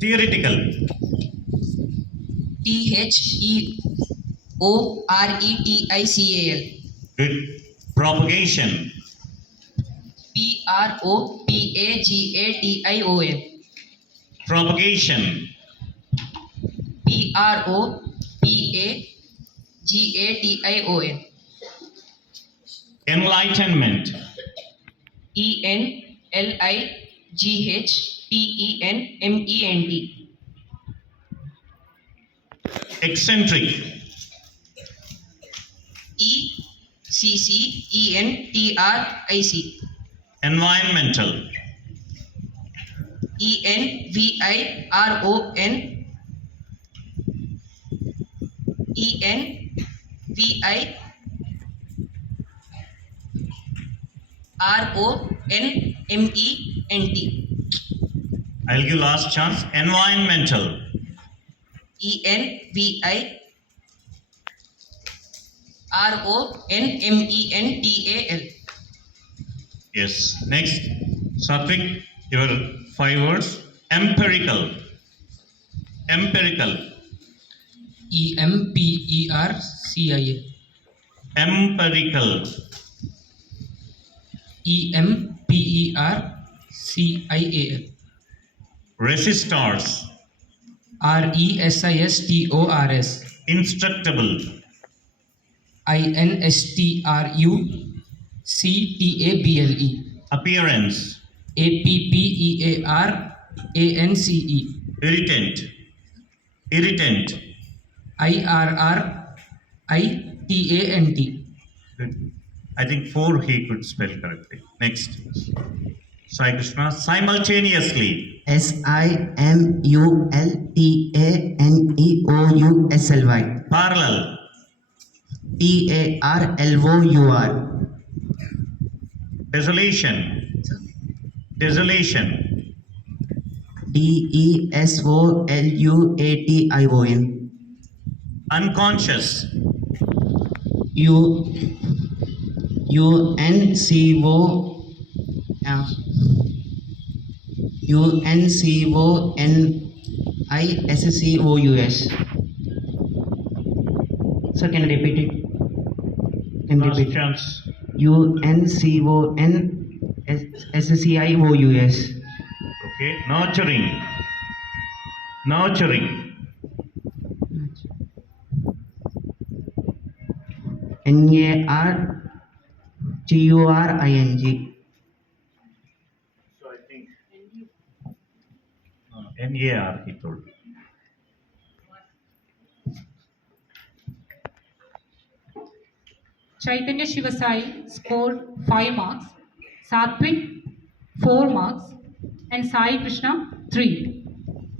Theoretical. THEORETICAL. Good. Propagation. PROPAGATION. Propagation. PROPAGATION. Enlightenment. ENLIGHTENMENT. Eccentric. ECCENTRIC. Environmental. ENVIRONMENT. I'll give last chance. Environmental. ENVIRONMENTAL. Yes. Next. Satvik, your 5 words. Empirical. Empirical. EMPERCIA. Empirical. EMPERCIAL. Resistors. RESISTORS. Instructable. INSTRUCTABLE. Appearance. APPEARANCE. Irritant. Irritant. IRRITANT. Good. I think 4 he could spell correctly. Next. Sai Krishna. Simultaneously. SIMULTANEOUSLY. Parallel. PARLOUR. Desolation. Desolation. DESOLUATION. Unconscious. UNCONISCOUS. Sir, can you repeat it? Can you Last repeat it? chance. UNCONSCIOUS. Okay. Nurturing. Nurturing. NARTURING. So I think NAR he told. Chaitanya Shivasai scored 5 marks, Satvik 4 marks, and Sai Krishna 3.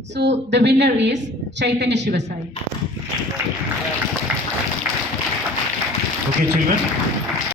So the winner is Chaitanya Shivasai. Okay, children.